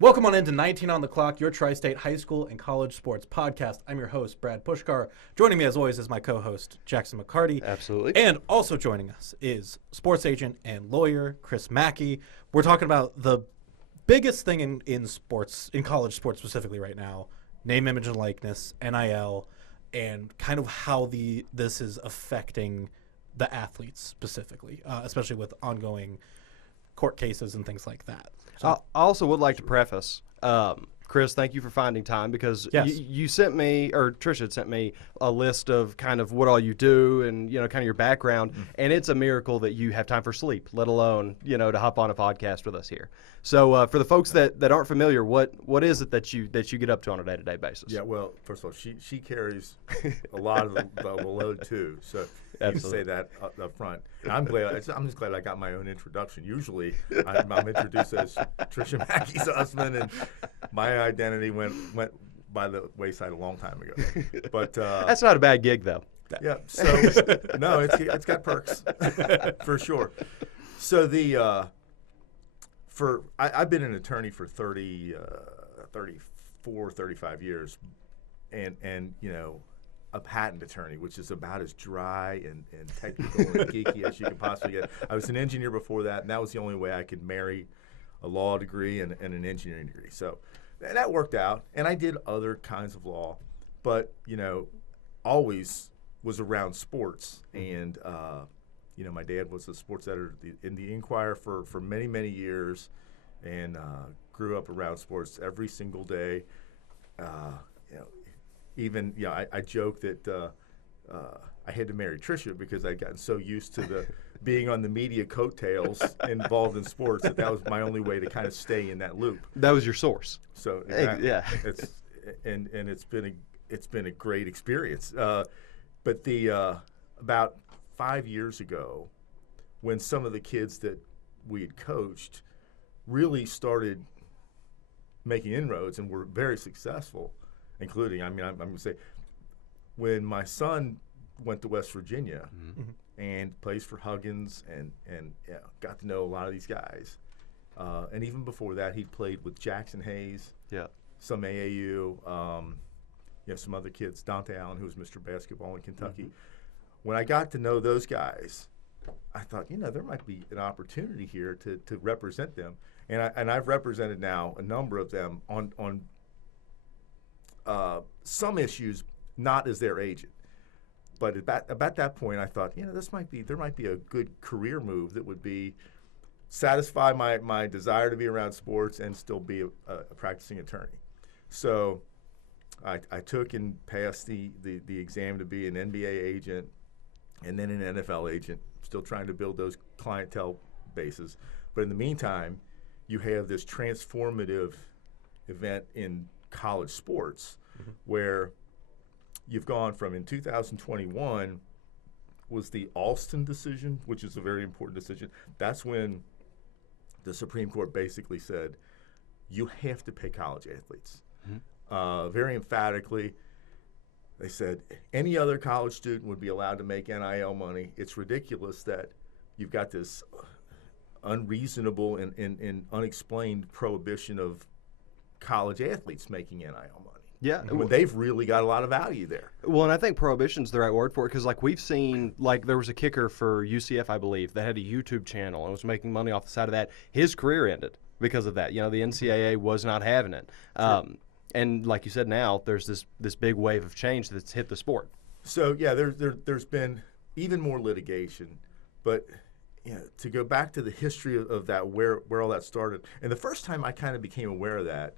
Welcome on into 19 on the Clock, your Tri-State high school and college sports podcast. I'm your host, Brad Pushkar. Joining me, as always, is my co-host, Jackson McCarty. Absolutely. And also joining us is sports agent and lawyer, Chris Macke. We're talking about the biggest thing in sports, in college sports specifically right now, name, image, and likeness, NIL, and kind of how this is affecting the athletes specifically, especially with ongoing court cases and things like that. So, I also would like to preface, Chris, thank you for finding time because you sent me, or Tricia had sent me, a list of kind of what all you do and, kind of your background, and it's a miracle that you have time for sleep, let alone, to hop on a podcast with us here. So for the folks that aren't familiar, what is it that you get up to on a day-to-day basis? Yeah, well, first of all, she carries a lot of the load too, so you can say that up front. And I'm just glad I got my own introduction. Usually, I'm introduced as Tricia Macke's husband, and my identity went by the wayside a long time ago. But that's not a bad gig, though. Yeah. So no, it's got perks for sure. So I've been an attorney for 35 years, and a patent attorney, which is about as dry and technical and geeky as you can possibly get. I was an engineer before that, and that was the only way I could marry a law degree and an engineering degree. So that worked out, and I did other kinds of law, but always was around sports. And my dad was a sports editor in the Inquirer for many years, and grew up around sports every single day. I joke that I had to marry Tricia because I'd gotten so used to being on the media coattails involved in sports that was my only way to kind of stay in that loop. That was your source. So yeah, it's been a great experience. But about 5 years ago, when some of the kids that we had coached really started making inroads and were very successful, including, I'm going to say, when my son went to West Virginia and plays for Huggins and got to know a lot of these guys. And even before that, he played with Jackson Hayes, some AAU, some other kids, Dante Allen, who was Mr. Basketball in Kentucky. When I got to know those guys, I thought, there might be an opportunity here to represent them. And I've represented now a number of them on some issues, not as their agent. But about that point, I thought, there might be a good career move that would satisfy my desire to be around sports and still be a practicing attorney. So I took and passed the exam to be an NBA agent and then an NFL agent, still trying to build those clientele bases. But in the meantime, you have this transformative event in college sports where you've gone from, in 2021 was the Alston decision, which is a very important decision. That's when the Supreme Court basically said, you have to pay college athletes. Very emphatically, they said any other college student would be allowed to make NIL money. It's ridiculous that you've got this unreasonable and unexplained prohibition of college athletes making NIL money. Yeah, when they've really got a lot of value there. Well, and I think prohibition's the right word for it because, we've seen, there was a kicker for UCF, I believe, that had a YouTube channel and was making money off the side of that. His career ended because of that. The NCAA was not having it. And like you said, now there's this big wave of change that's hit the sport. So yeah, there's been even more litigation, but to go back to the history of that, where all that started, and the first time I kind of became aware of that,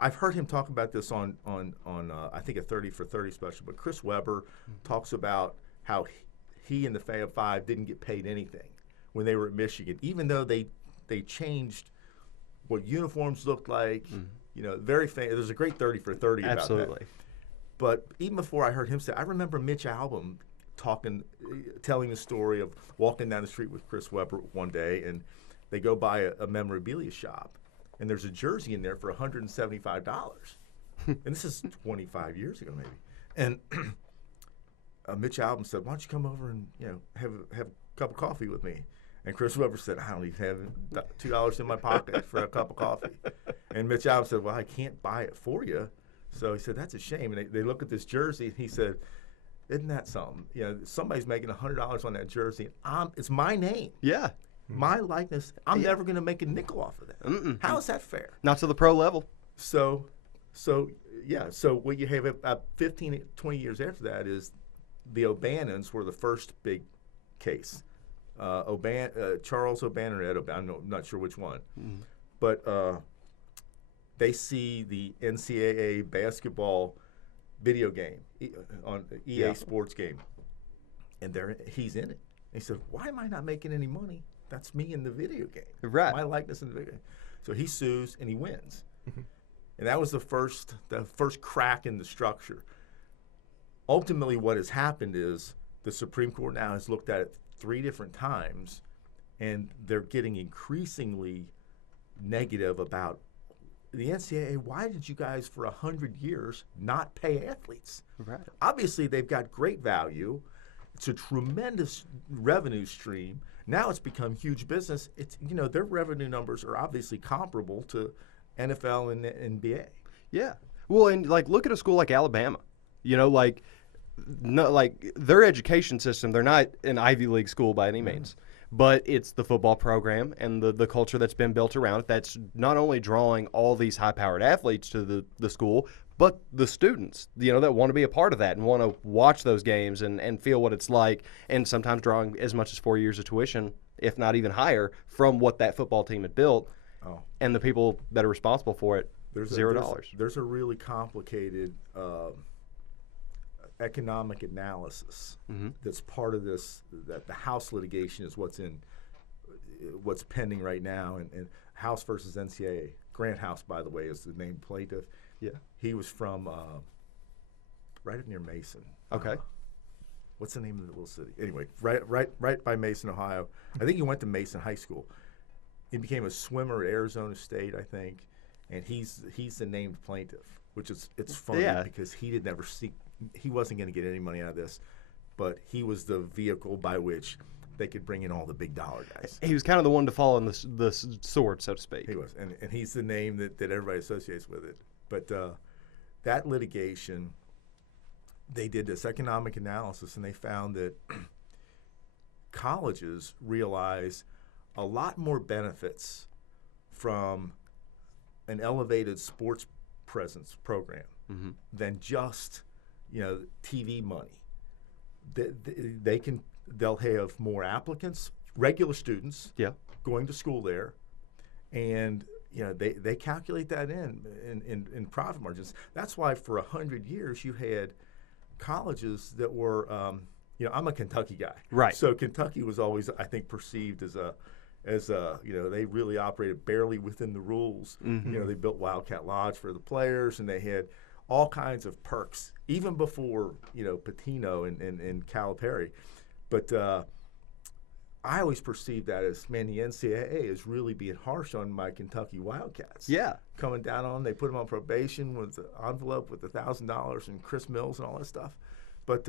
I've heard him talk about this on I think a 30 for 30 special, but Chris Webber talks about how he and the Fab Five didn't get paid anything when they were at Michigan, even though they changed what uniforms looked like. Very famous. There's a great 30 for 30 about that. Absolutely. But even before I heard him say, I remember Mitch Albom telling the story of walking down the street with Chris Webber one day, and they go by a memorabilia shop, and there's a jersey in there for $175. And this is 25 years ago, maybe. And Mitch Albom said, "Why don't you come over and have a cup of coffee with me?" And Chris Webber said, "I don't even have $2 in my pocket for a cup of coffee." And Mitch Albom said, well, I can't buy it for you. So he said, that's a shame. And they look at this jersey, and he said, isn't that something? You know, somebody's making $100 on that jersey. It's my name. Yeah. My likeness. I'm never going to make a nickel off of that. How is that fair? Not to the pro level. So what you have 15, 20 years after that is the O'Bannons were the first big case. Charles O'Bannon or Ed O'Bannon, I'm not sure which one. But they see the NCAA basketball video game on EA Sports game, and he's in it. And he said, why am I not making any money? That's me in the video game. Right. My likeness in the video game. So he sues, and he wins. And that was the first crack in the structure. Ultimately, what has happened is the Supreme Court now has looked at it 3 different times, and they're getting increasingly negative about the NCAA. Why did you guys for 100 years not pay athletes? Right. Obviously, they've got great value. It's a tremendous revenue stream. Now it's become huge business. It's their revenue numbers are obviously comparable to NFL and NBA. Yeah. Well, and look at a school like Alabama. Their education system, they're not an Ivy League school by any means, but it's the football program and the culture that's been built around it that's not only drawing all these high-powered athletes to the school, but the students, that want to be a part of that and want to watch those games and feel what it's like, and sometimes drawing as much as 4 years of tuition, if not even higher, from what that football team had built. And the people that are responsible for it, $0. There's a really complicated economic analysis that's part of this. That the House litigation is what's pending right now, and House versus NCAA. Grant House, by the way, is the named plaintiff. Yeah, he was from right up near Mason. Okay. What's the name of the little city? Anyway, right by Mason, Ohio. I think he went to Mason High School. He became a swimmer at Arizona State, I think, and he's the named plaintiff, which it's funny because he wasn't going to get any money out of this, but he was the vehicle by which they could bring in all the big dollar guys. He was kind of the one to fall on the sword, so to speak. He was, and he's the name that everybody associates with it. But that litigation, they did this economic analysis, and they found that colleges realize a lot more benefits from an elevated sports presence program than just TV money. They'll have more applicants, regular students, going to school there, and they calculate that in profit margins. That's why for 100 years you had colleges that were I'm a Kentucky guy, right? So Kentucky was always, I think, perceived as they really operated barely within the rules. They built Wildcat Lodge for the players, and they had all kinds of perks, even before Pitino and Calipari. But I always perceived that as, man, the NCAA is really being harsh on my Kentucky Wildcats. Yeah, coming down on them. They put them on probation with the envelope with $1,000 and Chris Mills and all that stuff. But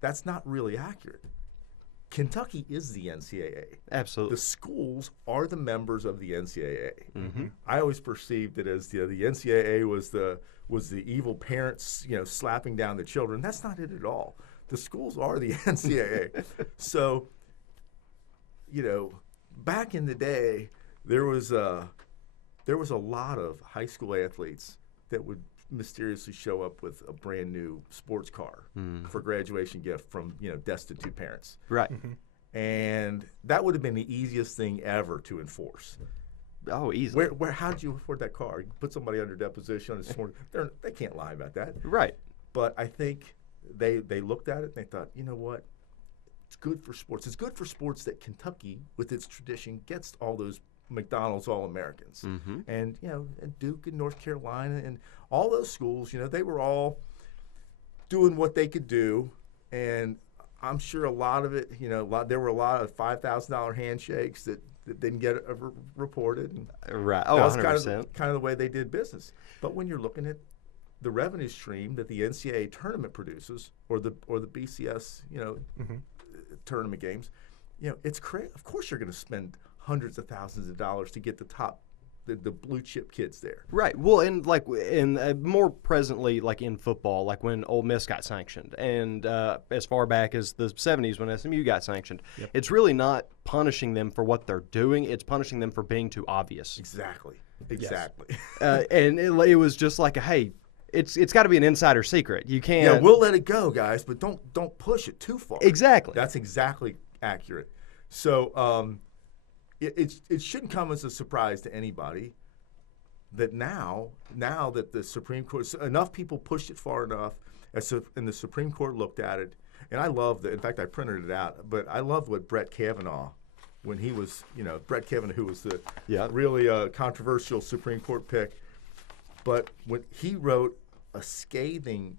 that's not really accurate. Kentucky is the NCAA. Absolutely. The schools are the members of the NCAA. I always perceived it as the NCAA was the evil parents, slapping down the children. That's not it at all. The schools are the NCAA. So, back in the day, there was a lot of high school athletes that would mysteriously show up with a brand new sports car for graduation gift from destitute parents. Right. And that would have been the easiest thing ever to enforce. Oh, easily. Where how did you afford that car? You put somebody under deposition. They can't lie about that. Right. But I think they looked at it and they thought, you know what? It's good for sports. It's good for sports that Kentucky, with its tradition, gets all those McDonald's All-Americans. And, and Duke and North Carolina and all those schools, they were all doing what they could do. And I'm sure a lot of it, there were a lot of $5,000 handshakes that didn't get reported. And right. Oh, that was 100%. Kind of the way they did business. But when you're looking at the revenue stream that the NCAA tournament produces, or the BCS, tournament games, it's crazy. Of course, you're going to spend hundreds of thousands of dollars to get the top the blue chip kids there. Right. Well, and like more presently, like in football, like when Ole Miss got sanctioned, and as far back as the 70s when SMU got sanctioned, it's really not punishing them for what they're doing; it's punishing them for being too obvious. Exactly. And it was just like, hey, it's got to be an insider secret. You can't. Yeah, we'll let it go, guys, but don't push it too far. Exactly. That's exactly accurate. So it shouldn't come as a surprise to anybody that now that the Supreme Court, enough people pushed it far enough, and the Supreme Court looked at it, and I love that. In fact, I printed it out, but I loved what Brett Kavanaugh, when he was, Brett Kavanaugh, who was the really controversial Supreme Court pick, but when he wrote a scathing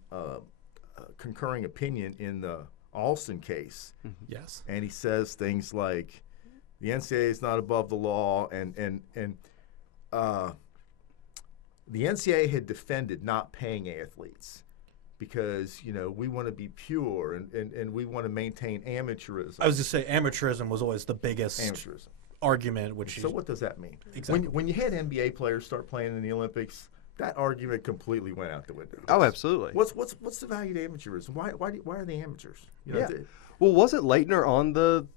concurring opinion in the Alston case. Yes. And he says things like, the NCAA is not above the law, and the NCAA had defended not paying athletes because, we want to be pure and we want to maintain amateurism. I was just say amateurism was always the biggest argument. So what does that mean? Exactly. When you had NBA players start playing in the Olympics, that argument completely went out the window. Oh, absolutely. What's the value of amateurism? Why are they amateurs? Well, was it Leitner on the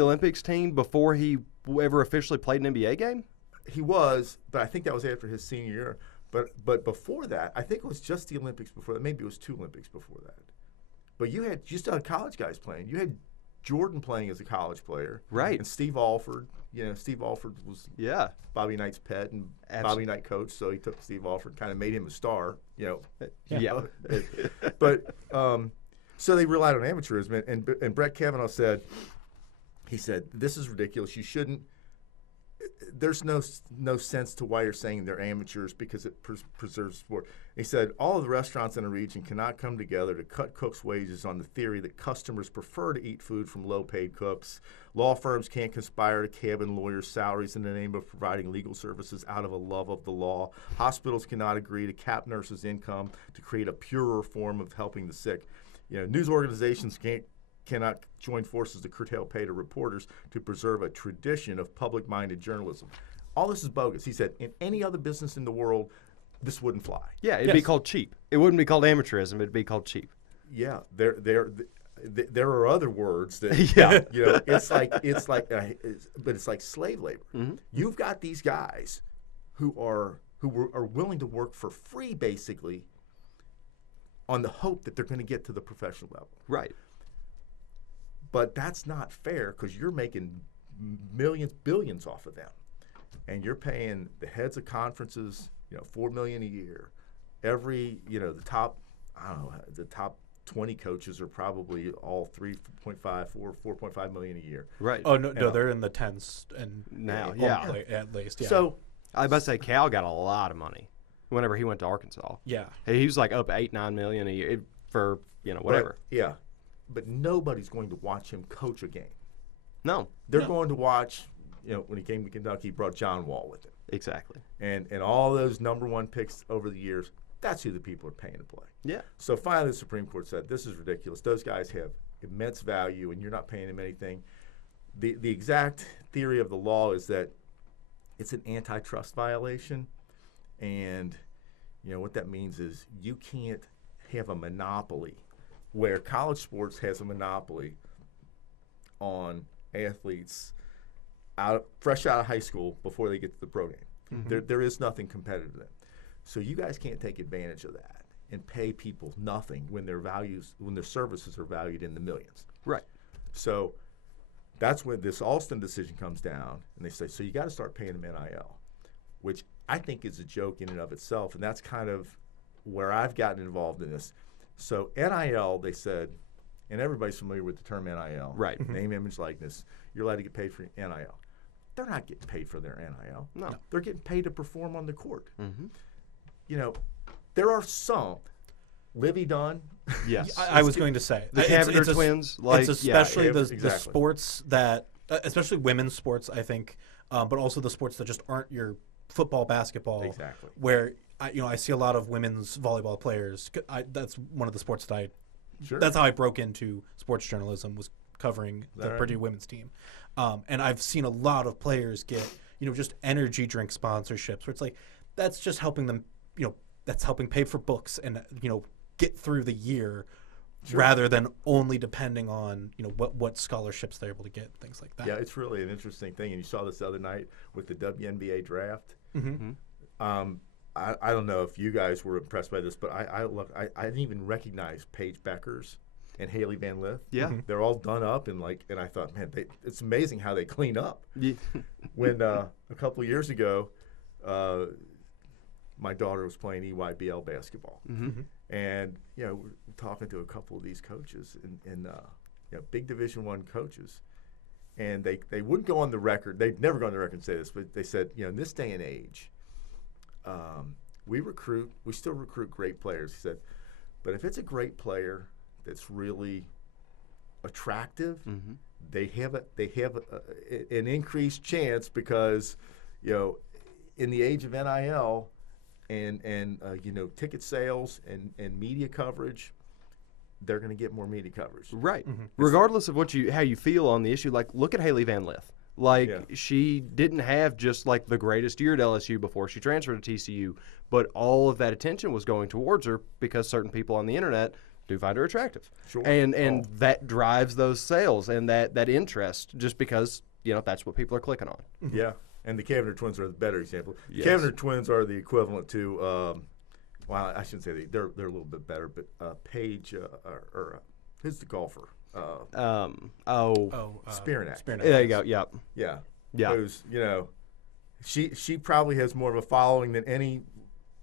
Olympics team before he ever officially played an NBA game? He was, but I think that was after his senior year. But before that, I think it was just the Olympics before that. Maybe it was 2 Olympics before that. But you still had college guys playing. You had Jordan playing as a college player, right? And Steve Alford. Steve Alford was Bobby Knight's pet and Bobby Knight coach, so he took Steve Alford, kind of made him a star. But so they relied on amateurism, and Brett Kavanaugh said, this is ridiculous. You shouldn't. There's no sense to why you're saying they're amateurs because it preserves sport. He said all of the restaurants in a region cannot come together to cut cooks' wages on the theory that customers prefer to eat food from low-paid cooks. Law firms can't conspire to cabin lawyers' salaries in the name of providing legal services out of a love of the law. Hospitals cannot agree to cap nurses' income to create a purer form of helping the sick. News organizations cannot join forces to curtail pay to reporters to preserve a tradition of public-minded journalism. All this is bogus. He said, in any other business in the world, this wouldn't fly. Yeah, it'd be called cheap. It wouldn't be called amateurism. It'd be called cheap. Yeah, there are other words that it's like slave labor. Mm-hmm. You've got these guys who are willing to work for free, basically, on the hope that they're going to get to the professional level. Right. But that's not fair because you're making millions, billions off of them, and you're paying the heads of conferences, $4 million a year. The top 20 coaches are probably all 4.5 million a year. Right. Oh no, they're in the tens and now, at least. Yeah. So I was about to say Cal got a lot of money whenever he went to Arkansas. Yeah. He was like up $8-9 million a year for whatever. Right. Yeah. But nobody's going to watch him coach a game. No. They're going to watch, when he came to Kentucky, he brought John Wall with him. Exactly. And all those number one picks over the years, that's who the people are paying to play. Yeah. So finally the Supreme Court said, this is ridiculous. Those guys have immense value, and you're not paying them anything. The exact theory of the law is that it's an antitrust violation. And, what that means is you can't have a monopoly where college sports has a monopoly on athletes fresh out of high school before they get to the pro game. Mm-hmm. There is nothing competitive to them. So you guys can't take advantage of that and pay people nothing when their services are valued in the millions. Right. So that's when this Alston decision comes down, and they say, so you got to start paying them NIL, which I think is a joke in and of itself, and that's kind of where I've gotten involved in this. So NIL, they said, and everybody's familiar with the term NIL. Right. Name, image, likeness. You're allowed to get paid for NIL. They're not getting paid for their NIL. No. They're getting paid to perform on the court. Mm-hmm. There are some. Livy Dunn. Yes. I was going to say. The Cavender twins. It's especially the sports that, especially women's sports, I think, but also the sports that just aren't your football, basketball. Exactly. Where I see a lot of women's volleyball players. That's one of the sports that that's how I broke into sports journalism, was covering the Purdue women's team. And I've seen a lot of players get, just energy drink sponsorships where it's like that's just helping them, that's helping pay for books and, get through the year. Sure. Rather than only depending on what scholarships they're able to get, things like that. Yeah, it's really an interesting thing, and you saw this the other night with the WNBA draft. Mm-hmm. I don't know if you guys were impressed by this, but I didn't even recognize Paige Beckers and Haley Van Lith. Yeah, they're all done up and I thought, man, it's amazing how they clean up. Yeah. When a couple of years ago, my daughter was playing EYBL basketball. Mm-hmm. And we're talking to a couple of these coaches and big Division I coaches, and they wouldn't go on the record. They'd never go on the record and say this, but they said, in this day and age, we still recruit great players. He said, but if it's a great player that's really attractive, mm-hmm. they have an increased chance because in the age of NIL. And ticket sales and media coverage, they're going to get more media coverage. Right. Mm-hmm. Regardless of how you feel on the issue, like look at Haley Van Lith. She didn't have just like the greatest year at LSU before she transferred to TCU, but all of that attention was going towards her because certain people on the internet do find her attractive. Sure. And that drives those sales and that interest just because, that's what people are clicking on. Mm-hmm. Yeah. And the Cavanagh twins are the better example. Yes. The Cavanagh twins are the equivalent to, I shouldn't say they're a little bit better, but Paige, who's the golfer? Spearneck. There you go. Yep. Yeah. Yeah. Who's she probably has more of a following than any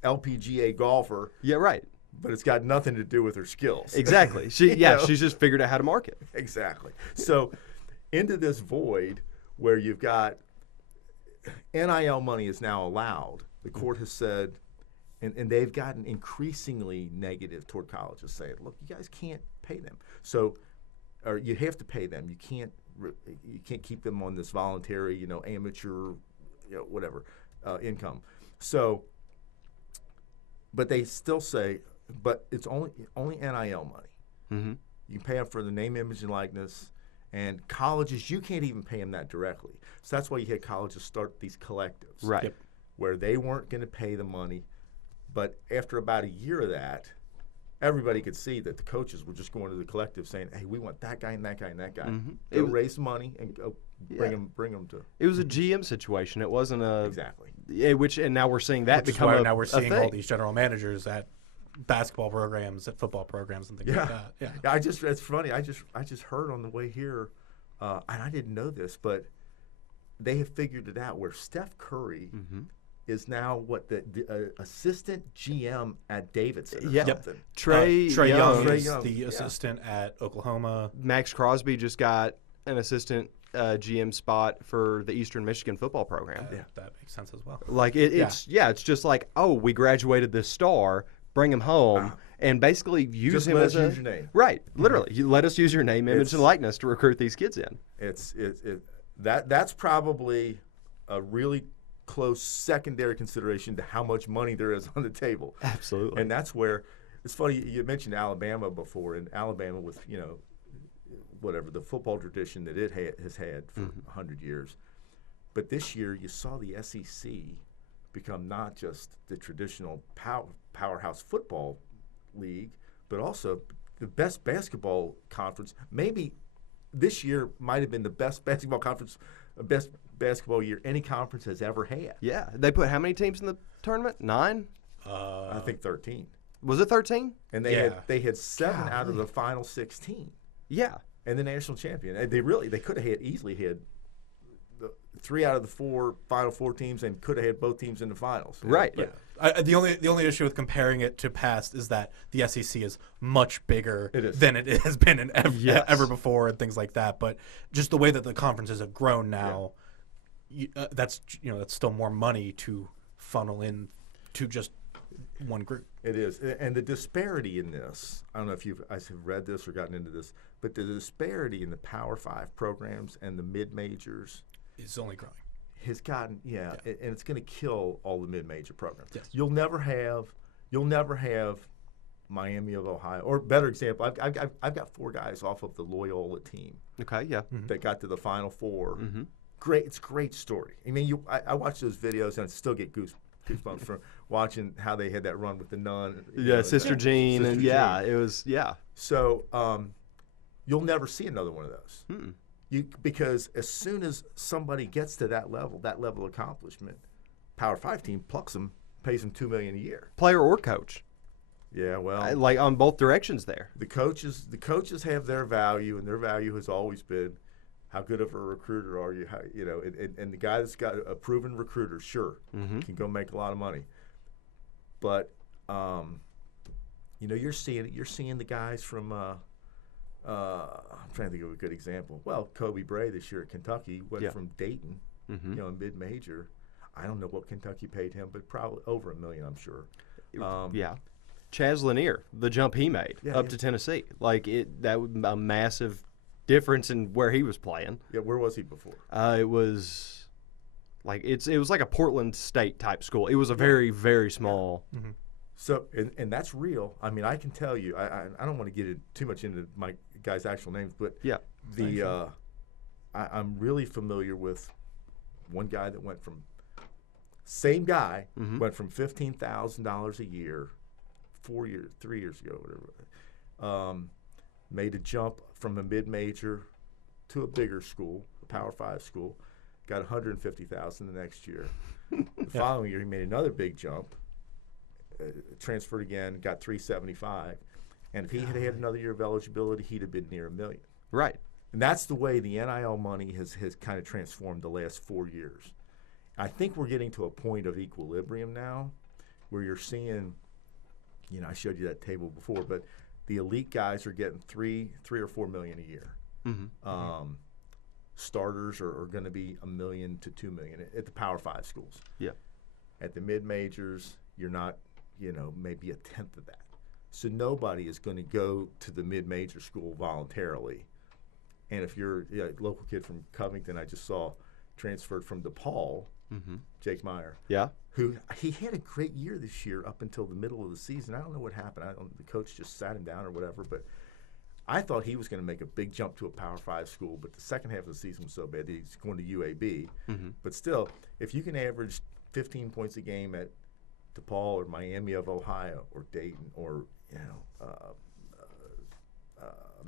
LPGA golfer. Yeah. Right. But it's got nothing to do with her skills. Exactly. She's just figured out how to market. Exactly. So into this void where you've got NIL money is now allowed. The court has said, and they've gotten increasingly negative toward colleges, saying, "Look, you guys can't pay them. Or you have to pay them. You can't keep them on this voluntary, amateur, whatever income." So, but they still say, but it's only NIL money. Mm-hmm. You can pay them for the name, image, and likeness. And colleges, you can't even pay them that directly. So that's why you had colleges start these collectives. Right. Yep. Where they weren't going to pay the money. But after about a year of that, everybody could see that the coaches were just going to the collective saying, hey, we want that guy and that guy and that guy. Mm-hmm. They'll raise the money and go bring them to. It was a GM situation. It wasn't a. Exactly. And now we're seeing that become a now we're seeing thing. All these general managers at basketball programs, at football programs, and things like that. Yeah. It's funny. I just heard on the way here, and I didn't know this, but they have figured it out where Steph Curry is now the assistant GM at Davidson. Yeah. Something. Trey Young is the assistant at Oklahoma. Max Crosby just got an assistant GM spot for the Eastern Michigan football program. That makes sense as well. Like it's just like, oh, we graduated this star. Bring him home and basically use him as use your name. Right, literally. You let us use your name, image, and likeness to recruit these kids in. That's probably a really close secondary consideration to how much money there is on the table. Absolutely. And that's where it's funny. You mentioned Alabama before, and Alabama with whatever the football tradition that it has had for 100 years. But this year, you saw the SEC become not just the traditional powerhouse football league, but also the best basketball conference. Maybe this year might have been the best basketball conference, best basketball year any conference has ever had. Yeah. They put how many teams in the tournament? 9? I think 13. Was it 13? And they had 7 out of the final 16. Yeah. And the national champion. They could have easily had 3 out of the 4 final 4 teams and could have had both teams in the finals. Right. The only issue with comparing it to past is that the SEC is much bigger than it has been ever before and things like that. But just the way that the conferences have grown now, that's still more money to funnel in to just one group. It is, and the disparity in this. I don't know if I've read this or gotten into this, but the disparity in the Power 5 programs and the mid majors is only growing. Has gotten and it's going to kill all the mid-major programs. Yes. You'll never have Miami of Ohio, or better example. I've got 4 guys off of the Loyola team. Okay, yeah. That got to the Final Four great. It's a great story. I mean, I watch those videos and I still get goosebumps from watching how they had that run with the nun. Sister Jean, Sister and Jean. it was So you'll never see another one of those. Because as soon as somebody gets to that level of accomplishment, Power 5 team plucks them, pays them $2 million a year. Player or coach. Yeah, well, Like on both directions there. The coaches have their value, and their value has always been how good of a recruiter are you? And the guy that's got a proven recruiter, sure, can go make a lot of money. But you're seeing the guys from. I'm trying to think of a good example. Well, Kobe Bray this year at Kentucky went from Dayton, in mid-major. I don't know what Kentucky paid him, but probably over $1 million, I'm sure. Chaz Lanier, the jump he made up to Tennessee, that was a massive difference in where he was playing. Yeah, where was he before? It was it was like a Portland State type school. It was a very, very small. So and that's real. I mean, I can tell you. I don't want to get too much into my guys' actual names, but I'm really familiar with one guy that went from $15,000 a year. 3 years ago, whatever, made a jump from a mid-major to a bigger school, a Power 5 school, got $150,000 the next year. The following year, he made another big jump, transferred again, got $375,000, and if he had another year of eligibility, he'd have been near $1 million. Right. And that's the way the NIL money has kind of transformed the last 4 years. I think we're getting to a point of equilibrium now, where you're seeing. I showed you that table before, but the elite guys are getting $3 or $4 million a year. Starters are going to be $1 million to $2 million at the Power 5 schools. Yeah. At the mid majors, you're not, maybe a tenth of that. So nobody is going to go to the mid major school voluntarily. And if you're a local kid from Covington, I just saw transferred from DePaul, Jake Meyer. Yeah. He had a great year this year up until the middle of the season. I don't know what happened. The coach just sat him down or whatever. But I thought he was going to make a big jump to a Power 5 school. But the second half of the season was so bad that he's going to UAB. But still, if you can average 15 points a game at DePaul or Miami of Ohio or Dayton or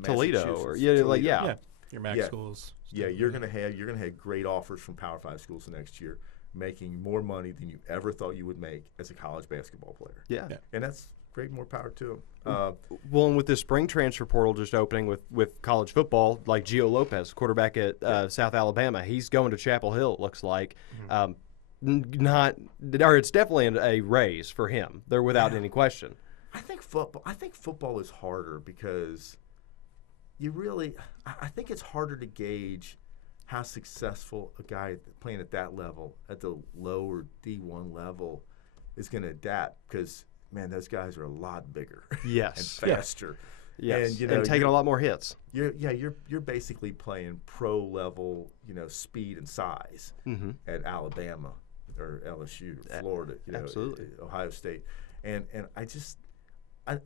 Toledo or Toledo. Your MAC schools. Yeah, you're gonna have great offers from Power 5 schools the next year, making more money than you ever thought you would make as a college basketball player. Yeah. And that's great, more power to them. Well, and with this spring transfer portal just opening with college football, like Gio Lopez, quarterback at South Alabama, he's going to Chapel Hill, it looks like. It's definitely a raise for him. They're without any question. I think football is harder because I think it's harder to gauge how successful a guy playing at that level, at the lower D1 level, is going to adapt because, man, those guys are a lot bigger and faster. Yes. And taking a lot more hits. You're basically playing pro level, speed and size at Alabama or LSU, Florida, absolutely. Ohio State, and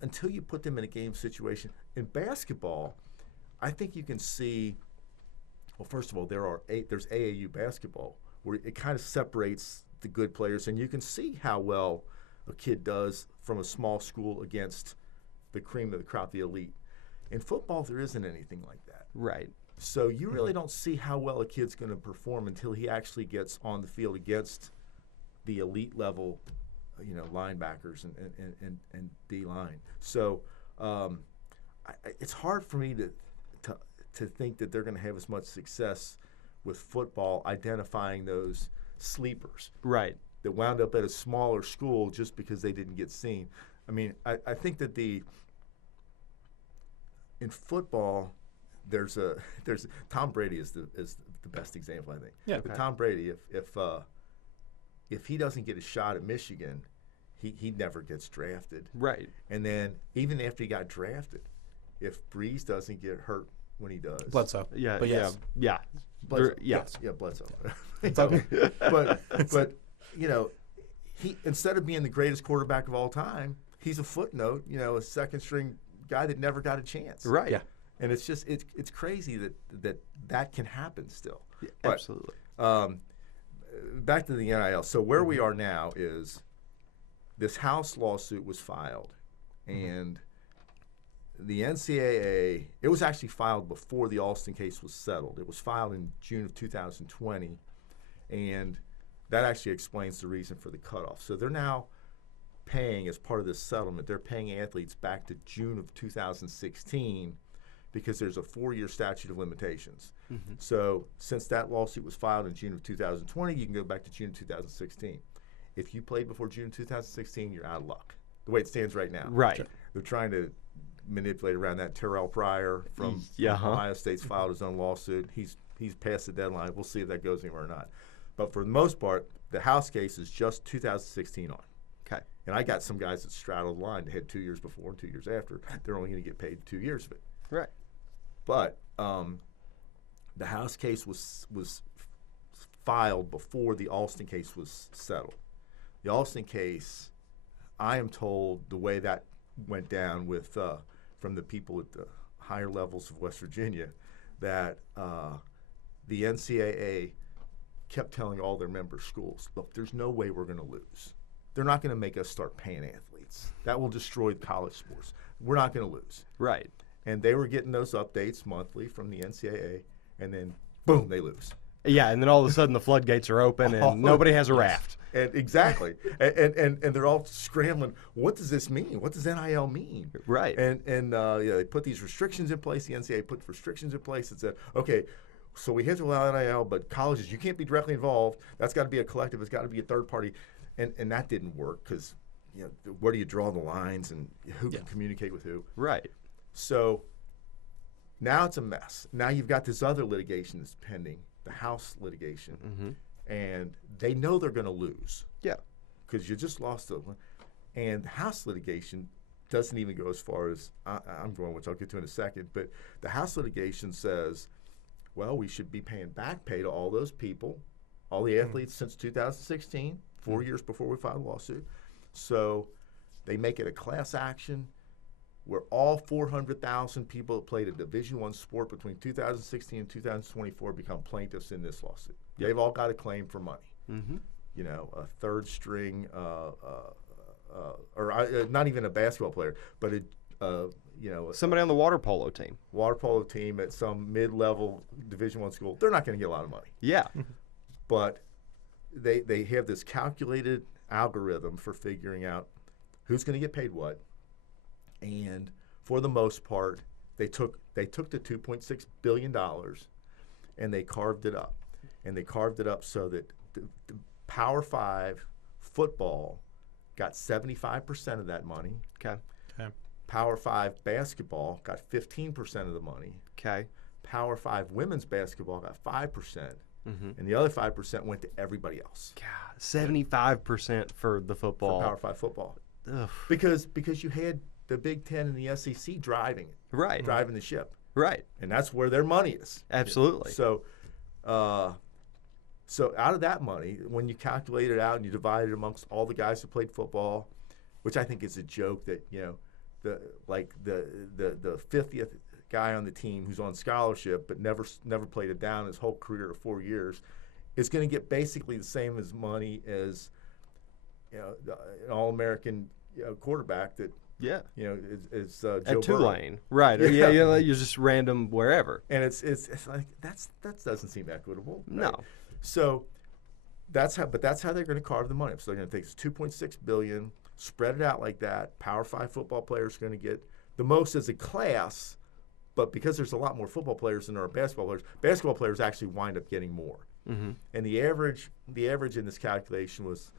until you put them in a game situation in basketball, I think you can see. Well, first of all, there's AAU basketball where it kind of separates the good players, and you can see how well a kid does from a small school against the cream of the crop, the elite. In football, there isn't anything like that. Right. So you really don't see how well a kid's going to perform until he actually gets on the field against the elite level, linebackers and D line. So it's hard for me to think that they're going to have as much success with football identifying those sleepers. Right. That wound up at a smaller school just because they didn't get seen. I mean, I think that in football, there's Tom Brady is the best example, I think. Yeah. But Tom Brady, if he doesn't get a shot at Michigan, he never gets drafted. Right. And then even after he got drafted, if Breeze doesn't get hurt when he does, Bledsoe. Yeah. But yes. Yeah. Bledsoe. Yes. Yeah, Bledsoe. Okay. but he, instead of being the greatest quarterback of all time, he's a footnote, a second string guy that never got a chance. Right. Yeah. And it's just it's crazy that can happen still. Yeah, absolutely. back to the NIL. So where we are now is this House lawsuit was filed, and the NCAA, it was actually filed before the Alston case was settled. It was filed in June of 2020, and that actually explains the reason for the cutoff. So they're now paying, as part of this settlement, they're paying athletes back to June of 2016 because there's a 4-year statute of limitations. So since that lawsuit was filed in June of 2020, you can go back to June of 2016. If you played before June 2016, you're out of luck, the way it stands right now. Right. They're trying to manipulate around that. Terrell Pryor from Ohio State's filed his own lawsuit. He's passed the deadline. We'll see if that goes anywhere or not. But for the most part, the House case is just 2016 on. Okay. And I got some guys that straddled the line that had 2 years before and 2 years after. They're only going to get paid 2 years of it. Right. But the House case was filed before the Alston case was settled. The Alston case, I am told, the way that went down with from the people at the higher levels of West Virginia, that the NCAA kept telling all their member schools, look, there's no way we're going to lose. They're not going to make us start paying athletes. That will destroy college sports. We're not going to lose. Right. And they were getting those updates monthly from the NCAA, and then, boom, they lose. Yeah, and then all of a sudden the floodgates are open and nobody has a raft. And exactly. and they're all scrambling. What does this mean? What does NIL mean? Right. And they put these restrictions in place. The NCAA put restrictions in place and said, okay, so we have to allow NIL, but colleges, you can't be directly involved. That's got to be a collective. It's got to be a third party. And that didn't work because, where do you draw the lines and who can communicate with who? Right. So now it's a mess. Now you've got this other litigation that's pending, the House litigation, and they know they're going to lose. Yeah. Because you just lost the one. And the House litigation doesn't even go as far as I'm going, which I'll get to in a second. But the House litigation says, well, we should be paying back pay to all those people, all the athletes since 2016, 4 years before we filed a lawsuit. So they make it a class action where all 400,000 people that played a Division I sport between 2016 and 2024 become plaintiffs in this lawsuit. They've all got a claim for money. A third string, not even a basketball player, but somebody on the water polo team. Water polo team at some mid-level Division I school. They're not going to get a lot of money. Yeah. But they have this calculated algorithm for figuring out who's going to get paid what. And for the most part, they took the $2.6 billion and they carved it up. And they carved it up so that the Power 5 football got 75% of that money. Okay. Power 5 basketball got 15% of the money. Okay. Power 5 women's basketball got 5%. And the other 5% went to everybody else. God, 75% for the football. For Power 5 football. Ugh. Because you had the Big Ten and the SEC driving it. Right. Driving the ship. Right. And that's where their money is. Absolutely. So out of that money, when you calculate it out and you divide it amongst all the guys who played football, which I think is a joke that, the 50th guy on the team who's on scholarship but never played it down his whole career of 4 years is going to get basically the same as money as an All-American quarterback that is Joe at Tulane, Burrow. right? You're just random wherever, and it's like that doesn't seem equitable. Right? No. So that's how they're going to carve the money. So they're going to take this $2.6 billion, spread it out like that. Power 5 football players are going to get the most as a class, but because there's a lot more football players than there are basketball players actually wind up getting more. And the average in this calculation was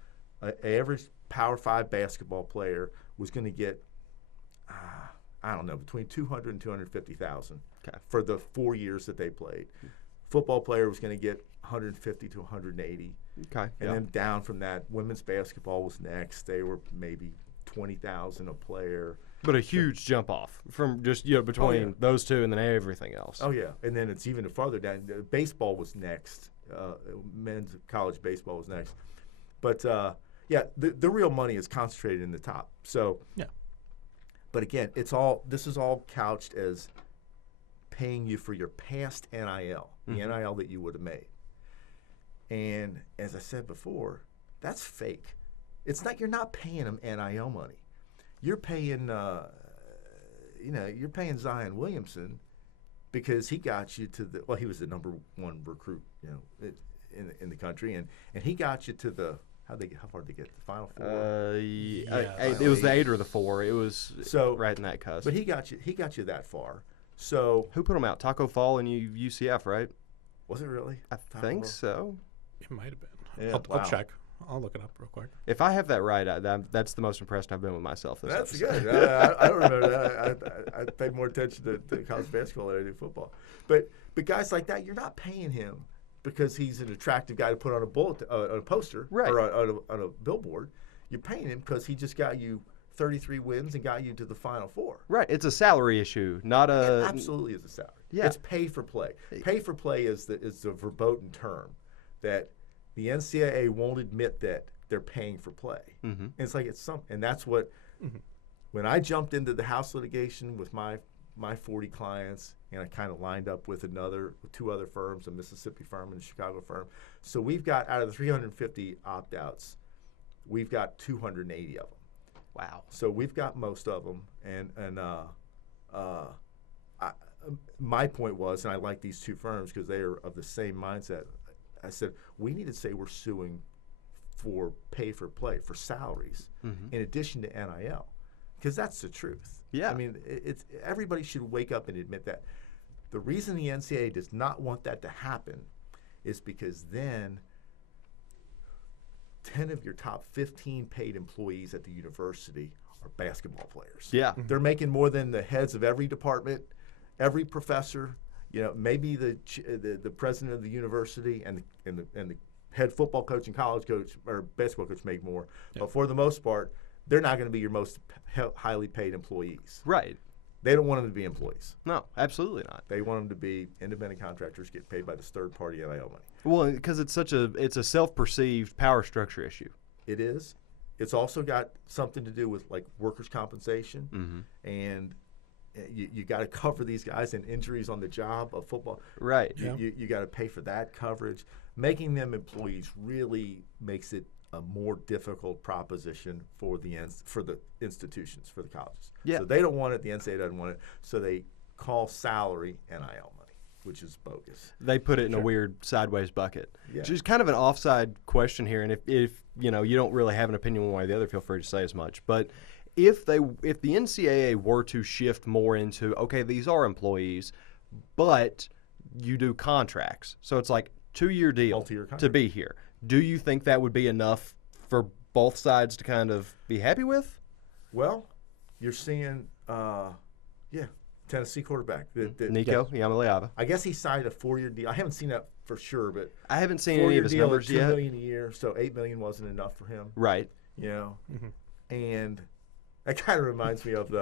an average Power 5 basketball player was going to get between $200,000 and $250,000 for the 4 years that they played. Football player was going to get $150,000 to $180,000. Okay. And then down from that, women's basketball was next. They were maybe $20,000 a player. But a huge jump off from just between those two and then everything else. Oh yeah, and then it's even farther down. Baseball was next. Men's college baseball was next. But the real money is concentrated in the top. So But again, this is all couched as paying you for your past NIL, the NIL that you would have made. And as I said before, that's fake. It's not. You're not paying them NIL money. You're paying, you're paying Zion Williamson because he got you to the. Well, he was the number one recruit, in the country, and he got you to the. How far did they get? The Final Four. It was the 8 or the 4. It was right in that cusp. But he got you that far. So who put them out? Taco Fall and UCF, right? Was it really? I think so. It might have been. Yeah, I'll check. I'll look it up real quick. If I have that right, that's the most impressed I've been with myself this That's episode. good. I don't remember that. I paid more attention to college basketball than I do football. But guys like that, you're not paying him because he's an attractive guy to put on a poster or on a billboard. You're paying him because he just got you 33 wins and got you to the Final Four. Right. It's a salary issue, not a. It absolutely is a salary. Yeah. It's pay for play. Pay for play is the verboten term that the NCAA won't admit that they're paying for play. Mm-hmm. And it's like and that's what. Mm-hmm. When I jumped into the house litigation with my 40 clients, and I kind of lined up with 2 other firms, a Mississippi firm and a Chicago firm. So we've got, out of the 350 opt-outs, we've got 280 of them. Wow. So we've got most of them, my point was, and I like these 2 firms because they are of the same mindset. I said, we need to say we're suing for pay for play, for salaries, in addition to NIL, because that's the truth. Yeah. I mean, everybody should wake up and admit that. The reason the NCAA does not want that to happen is because then 10 of your top 15 paid employees at the university are basketball players. Yeah. They're making more than the heads of every department, every professor, maybe the president of the university and the head football coach and college coach or basketball coach make more. Yeah. But for the most part, they're not going to be your most highly paid employees. Right. They don't want them to be employees. No, absolutely not. They want them to be independent contractors getting paid by this third-party NIL money. Well, because it's a self-perceived power structure issue. It is. It's also got something to do with like workers' compensation, and you got to cover these guys and injuries on the job of football. Right. You got to pay for that coverage. Making them employees really makes it a more difficult proposition for the institutions, for the colleges. Yeah. So they don't want it. The NCAA doesn't want it. So they call salary NIL money, which is bogus. They put it in a weird sideways bucket. Yeah. Which is kind of an offside question here. And if you don't really have an opinion one way or the other, feel free to say as much. But if the NCAA were to shift more into, okay, these are employees, but you do contracts. So it's like 2-year deal to be here. Do you think that would be enough for both sides to kind of be happy with? Well, you're seeing, Tennessee quarterback. Nico Yamaleava. I guess he signed a 4-year deal. I haven't seen that for sure, but I haven't seen any of his numbers yet. $2 million a year, so $8 million wasn't enough for him. Right. And that kind of reminds me of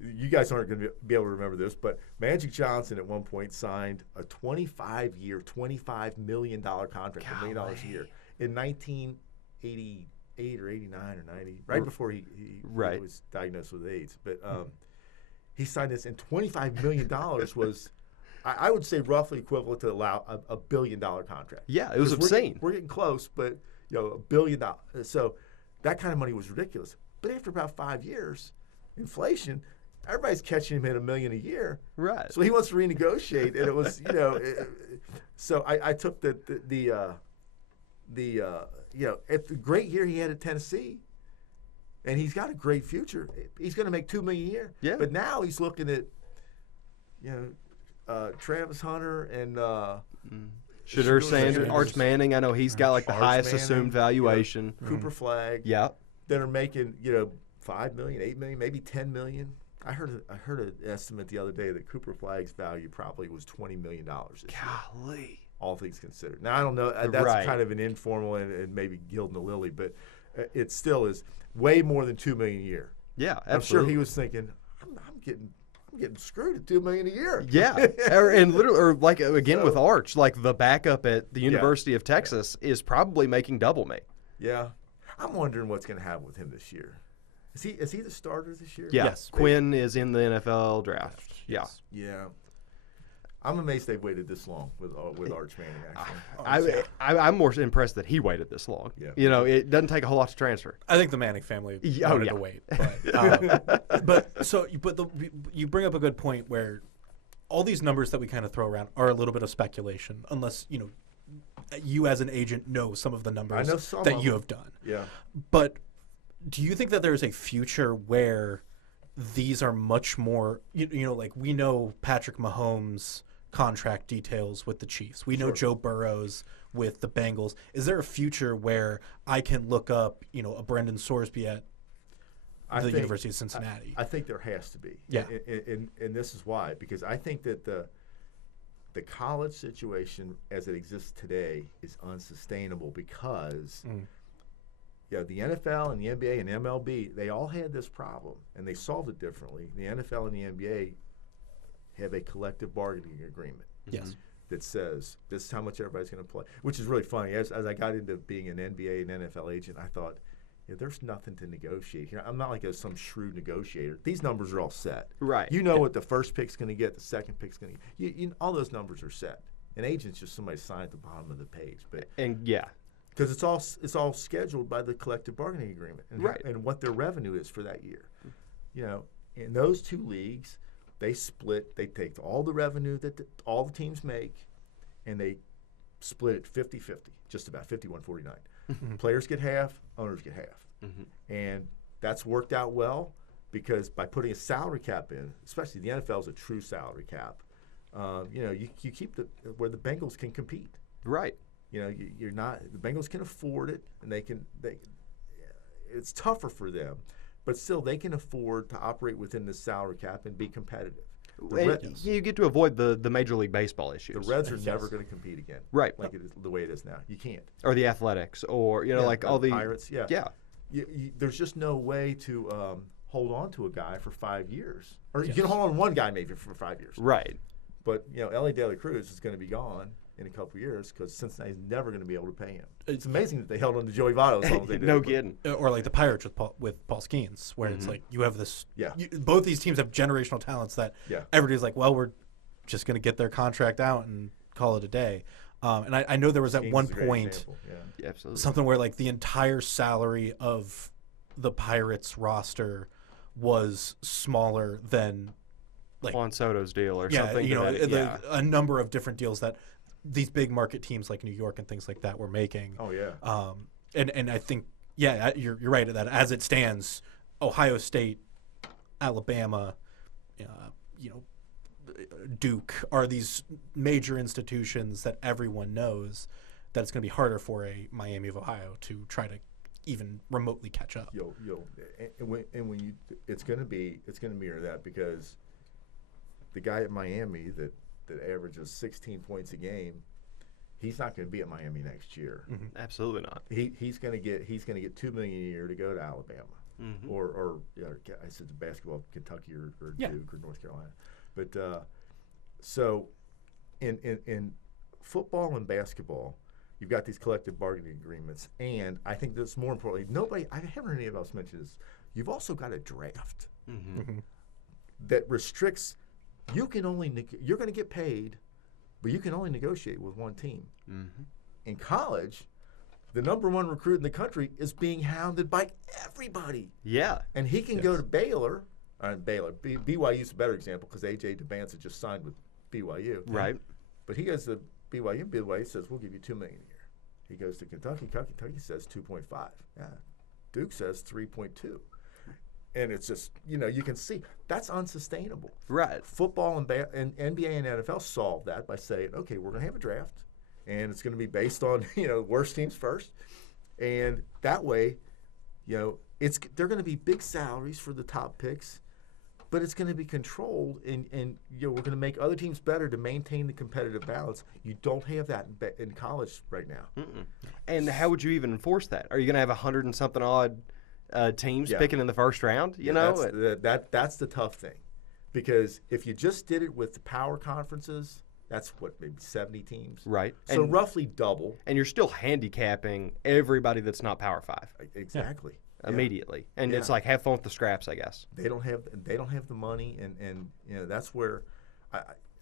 you guys aren't going to be able to remember this, but Magic Johnson at one point signed a 25-year, $25 million contract, $1 million a year, in 1988 or 89 or 90, right before he was diagnosed with AIDS. But he signed this, and $25 million was, I would say, roughly equivalent to allow a $1 billion contract. Yeah, it was obscene. We're getting close, but $1 billion. So that kind of money was ridiculous. But after about 5 years, inflation, everybody's catching him at $1 million a year. Right. So he wants to renegotiate, and it was, so I took the great year he had at Tennessee, and he's got a great future. He's going to make $2 million a year. Yeah. But now he's looking at, Travis Hunter and Shedeur Sanders, Arch Manning. I know he's got like the highest assumed valuation. Cooper Flagg. Yeah. That are making $5 million, $8 million, maybe $10 million. I heard an estimate the other day that Cooper Flagg's value probably was $20 million this year. Golly. All things considered. Now, I don't know. That's kind of an informal and maybe gilding the lily, but it still is way more than $2 million a year. Yeah, absolutely. I'm sure he was thinking, I'm getting screwed at $2 million a year. Yeah, and literally, or like again with Arch, like the backup at the University of Texas is probably making double me. Yeah, I'm wondering what's going to happen with him this year. Is he the starter this year? Yeah. Yes. Quinn is in the NFL draft. Yes. Yeah. I'm amazed they've waited this long with Arch Manning. Actually, I'm more impressed that he waited this long. Yeah. You know, it doesn't take a whole lot to transfer. I think the Manning family wanted to wait. But, you bring up a good point where all these numbers that we kind of throw around are a little bit of speculation, unless you as an agent know some of the numbers that you have done. Yeah. But do you think that there's a future where these are much more, like we know Patrick Mahomes' contract details with the Chiefs. We know Joe Burrow's with the Bengals. Is there a future where I can look up, a Brendan Sorsby at the University of Cincinnati? I think there has to be. Yeah. And this is why. Because I think that the college situation as it exists today is unsustainable because the NFL and the NBA and MLB, they all had this problem, and they solved it differently. The NFL and the NBA have a collective bargaining agreement that says this is how much everybody's going to play, which is really funny. As I got into being an NBA and NFL agent, I thought, there's nothing to negotiate here. I'm not like some shrewd negotiator. These numbers are all set. Right. You know what the first pick's going to get, the second pick's going to get. All those numbers are set. An agent's just somebody signed at the bottom of the page. Because it's all scheduled by the collective bargaining agreement and what their revenue is for that year. In those two leagues, they take all the revenue that all the teams make, and they split it 50-50, just about 51-49. Players get half, owners get half. And that's worked out well because by putting a salary cap in, especially the NFL is a true salary cap, you keep where the Bengals can compete. Right. You're not. The Bengals can afford it, and it's tougher for them, but still they can afford to operate within the salary cap and be competitive. You get to avoid the Major League Baseball issues. The Reds are never going to compete again, right? Like it is the way it is now. You can't. Or the Athletics, or like all the Pirates. Yeah. There's just no way to hold on to a guy for 5 years, or you can hold on to one guy maybe for 5 years, right? But Ellie De La Cruz is going to be gone in a couple of years because Cincinnati's never going to be able to pay him. It's amazing that they held on to Joey Votto as long as they did. No kidding. Or like the Pirates with Paul Skeens, where it's like you have this. Yeah. Both these teams have generational talents that everybody's like, well, we're just going to get their contract out and call it a day. And I know there was at one point absolutely something where like the entire salary of the Pirates roster was smaller than like Juan Soto's deal or something. A number of different deals that these big market teams like New York and things like that were making. Oh yeah. And I think you're right that as it stands, Ohio State, Alabama, Duke are these major institutions that everyone knows that it's going to be harder for a Miami of Ohio to try to even remotely catch up. It's going to mirror that because the guy at Miami that averages 16 points a game, he's not going to be at Miami next year. Absolutely not. He's going to get $2 million a year to go to Alabama, or I said basketball, Kentucky or Duke or North Carolina. But so in football and basketball, you've got these collective bargaining agreements, and I think that's more importantly, I haven't heard anybody else mention this. You've also got a draft that restricts. You're going to get paid, but you can only negotiate with one team. In college, the number one recruit in the country is being hounded by everybody. Yeah. And he can go to Baylor. BYU is a better example because A.J. Dubance just signed with BYU. Right. But he goes to BYU. BYU says, we'll give you $2 million a year. He goes to Kentucky. Kentucky says 2.5. Yeah. Duke says 3.2. And it's just, you can see that's unsustainable. Right. Football and NBA and NFL solved that by saying, okay, we're going to have a draft, and it's going to be based on, worst teams first. And that way, they're going to be big salaries for the top picks, but it's going to be controlled, and we're going to make other teams better to maintain the competitive balance. You don't have that in college right now. And how would you even enforce that? Are you going to have 100 and something odd teams picking in the first round? That's the tough thing, because if you just did it with the power conferences, that's maybe 70 teams, right? So roughly double, and you're still handicapping everybody that's not Power 5. Exactly. Immediately, and it's like have fun with the scraps, I guess. They don't have the money, and that's where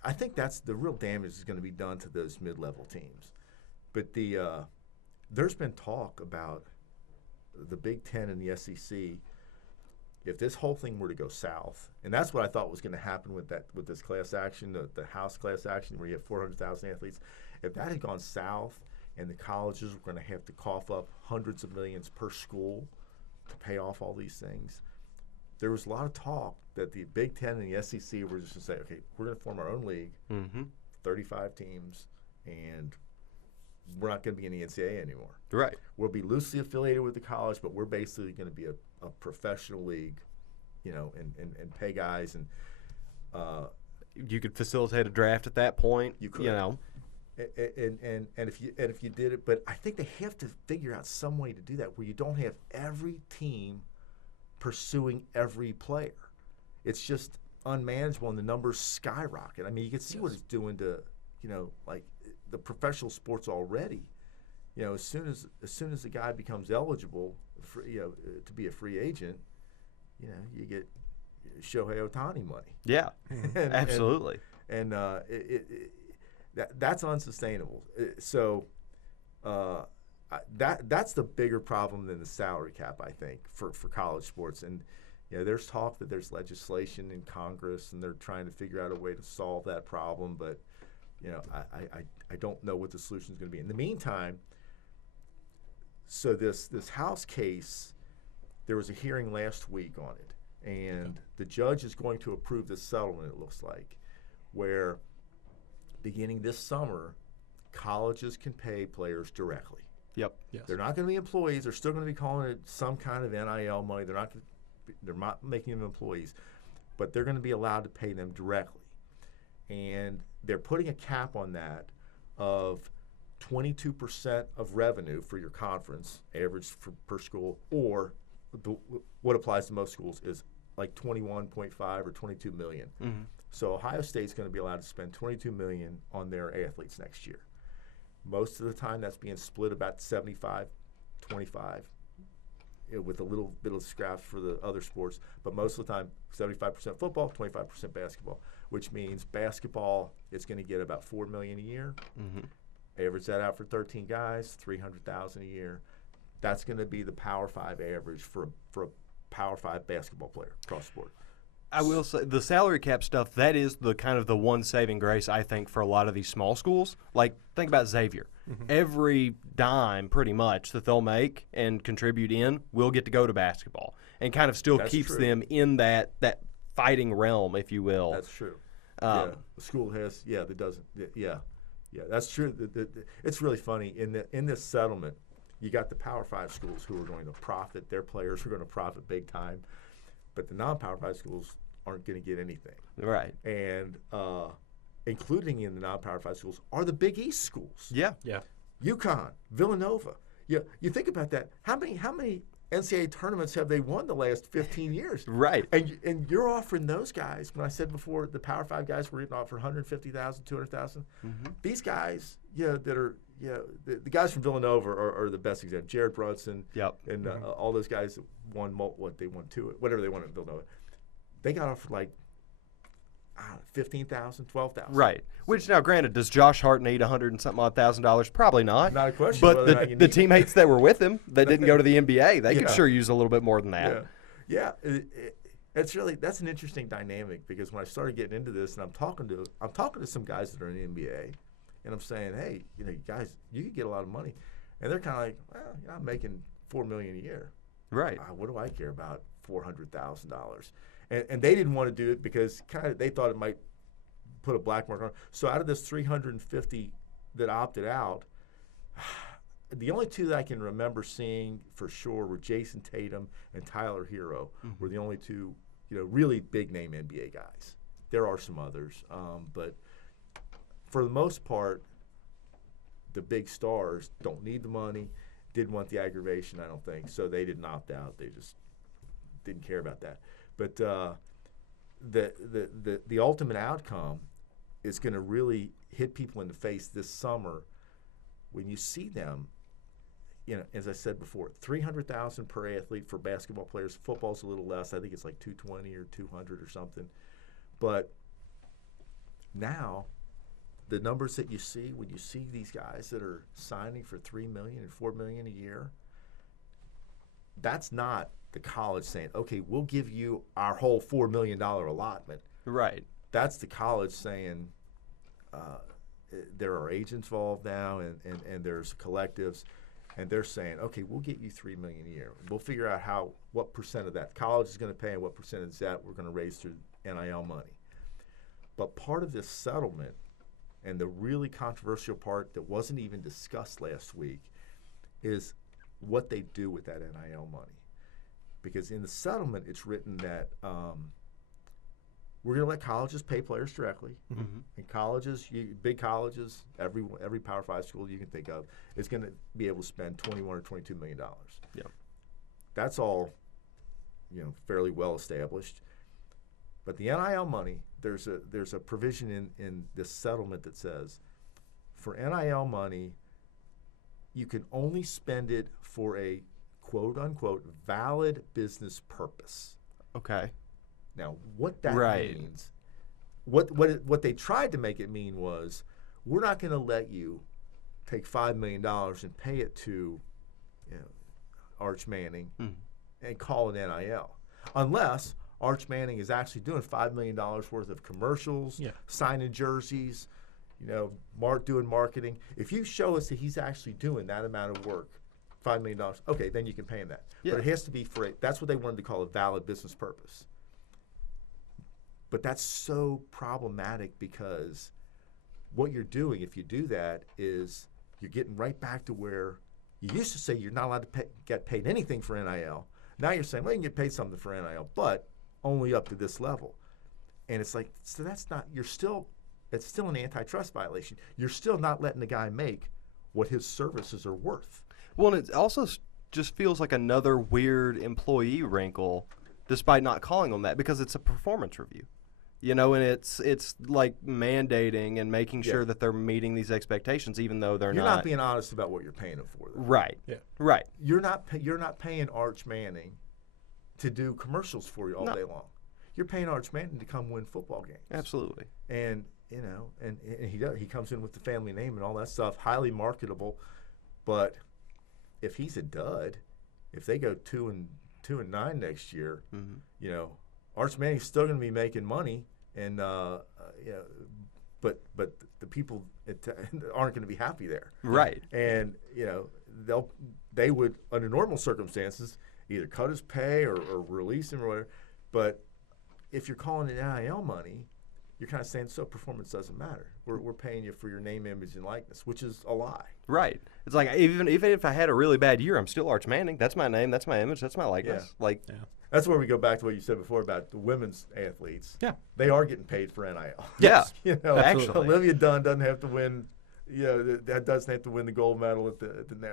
I think that's the real damage is going to be done to those mid-level teams. But there's been talk about the Big Ten and the SEC. If this whole thing were to go south, and that's what I thought was going to happen with this class action, the House class action, where you have 400,000 athletes, if that had gone south and the colleges were going to have to cough up hundreds of millions per school to pay off all these things, there was a lot of talk that the Big Ten and the SEC were just going to say, okay, we're going to form our own league, 35 teams, and we're not going to be in the NCAA anymore. Right. We'll be loosely affiliated with the college, but we're basically going to be a professional league, and pay guys. And you could facilitate a draft at that point. You could. And if you did it, but I think they have to figure out some way to do that where you don't have every team pursuing every player. It's just unmanageable, and the numbers skyrocket. I mean, you can see what it's doing to, like the professional sports already. As soon as the guy becomes eligible for, to be a free agent, you get Shohei Ohtani money. Yeah, absolutely. And that's unsustainable. So that's the bigger problem than the salary cap, I think, for college sports. And there's talk that there's legislation in Congress, and they're trying to figure out a way to solve that problem. But I don't know what the solution is going to be. In the meantime, so this House case, there was a hearing last week on it, and the judge is going to approve this settlement, it looks like, where beginning this summer, colleges can pay players directly. Yep. Yes. They're not going to be employees. They're still going to be calling it some kind of NIL money. They're not making them employees, but they're going to be allowed to pay them directly. And they're putting a cap on that of 22% of revenue for your conference, average per school, or what applies to most schools is like 21.5 or 22 million. Mm-hmm. So Ohio State's going to be allowed to spend 22 million on their athletes next year. Most of the time, that's being split about 75-25, with a little bit of scraps for the other sports. But most of the time, 75% football, 25% basketball, which means basketball is going to get about $4 million a year. Mm-hmm. Average that out for 13 guys, $300,000 a year. That's going to be the Power 5 average for a Power 5 basketball player across the board. I will say the salary cap stuff, that is the kind of the one saving grace, I think, for a lot of these small schools. Like, think about Xavier. Mm-hmm. Every dime, pretty much, that they'll make and contribute in will get to go to basketball, and kind of still keeps them in that fighting realm, if you will. That's true. The school has, that doesn't, that's true. It's really funny. In this settlement, you got the Power 5 schools who are going to profit. Their players are going to profit big time. But the non-Power 5 schools aren't going to get anything. Right. And including in the non-Power 5 schools are the Big East schools. Yeah. Yeah. UConn, Villanova. You think about that. How many NCAA tournaments have they won the last 15 years? Right. And you're offering those guys, when I said before the Power 5 guys were getting offered $150,000, $200,000, mm-hmm. These guys, that are, the guys from Villanova are the best example. Jared Brunson, and mm-hmm. All those guys that won whatever they won at Villanova, they got offered like $15,000, $12,000. Right. Which now, granted, does Josh Hart need $100 and something odd $1,000? Probably not. Not a question. But the teammates that were with him that didn't go to the NBA, they could sure use a little bit more than that. Yeah. That's an interesting dynamic, because when I started getting into this, and I'm talking to some guys that are in the NBA. And I'm saying, hey, guys, you could get a lot of money. And they're kind of like, well, I'm making $4 million a year. Right. What do I care about $400,000? And they didn't want to do it because they thought it might put a black mark on it. So out of this 350 that opted out, the only two that I can remember seeing for sure were Jason Tatum and Tyler Hero. Mm-hmm. Were the only two, really big name NBA guys. There are some others, but for the most part, the big stars don't need the money, didn't want the aggravation, I don't think, so they didn't opt out. They just didn't care about that. But the ultimate outcome is going to really hit people in the face this summer when you see them. As I said before, $300,000 per athlete for basketball players. Football's a little less. I think it's like $220 or $200 or something. But now the numbers that you see when you see these guys that are signing for $3 million and $4 million a year, that's not the college saying, okay, we'll give you our whole $4 million allotment. Right. That's the college saying there are agents involved now and there's collectives, and they're saying, okay, we'll get you $3 million a year. We'll figure out what percent of that college is going to pay and what percentage that we're going to raise through NIL money. But part of this settlement, and the really controversial part that wasn't even discussed last week, is what they do with that NIL money. Because in the settlement, it's written that we're going to let colleges pay players directly. Mm-hmm. And colleges, big colleges, every Power 5 school you can think of is going to be able to spend $21 or $22 million. Yep. That's all, fairly well established. But the NIL money, there's a provision in this settlement that says, for NIL money, you can only spend it for a quote unquote valid business purpose. Okay. Now, what that right. means, what they tried to make it mean was, we're not going to let you take $5 million and pay it to, Arch Manning and call it NIL, unless Arch Manning is actually doing $5 million worth of commercials, signing jerseys, doing marketing. If you show us that he's actually doing that amount of work, $5 million, okay, then you can pay him that. Yeah. But it has to be that's what they wanted to call a valid business purpose. But that's so problematic, because what you're doing, if you do that, is you're getting right back to where you used to say you're not allowed to get paid anything for NIL. Now you're saying, well, you can get paid something for NIL, but only up to this level. And it's like, so that's not, it's still an antitrust violation. You're still not letting the guy make what his services are worth. Well, and it also just feels like another weird employee wrinkle, despite not calling them that, because it's a performance review. And it's like mandating and making sure that they're meeting these expectations, even though they're not. You're not being honest about what you're paying them for, though. Right. Yeah. Right. You're not paying Arch Manning to do commercials for you all day long. You're paying Arch Manning to come win football games. Absolutely. And and he does. He comes in with the family name and all that stuff, highly marketable. But if he's a dud, if they go 2-9 next year, Arch Manning's still going to be making money, and but the people aren't going to be happy there. Right. And they would, under normal circumstances, either cut his pay or release him or whatever. But if you're calling it NIL money, you're kind of saying, so performance doesn't matter. We're paying you for your name, image, and likeness, which is a lie. Right. It's like, even if I had a really bad year, I'm still Arch Manning. That's my name. That's my image. That's my likeness. Yeah. That's where we go back to what you said before about the women's athletes. Yeah. They are getting paid for NIL. Yeah. Actually, Olivia Dunn doesn't have to win. That doesn't have to win the gold medal at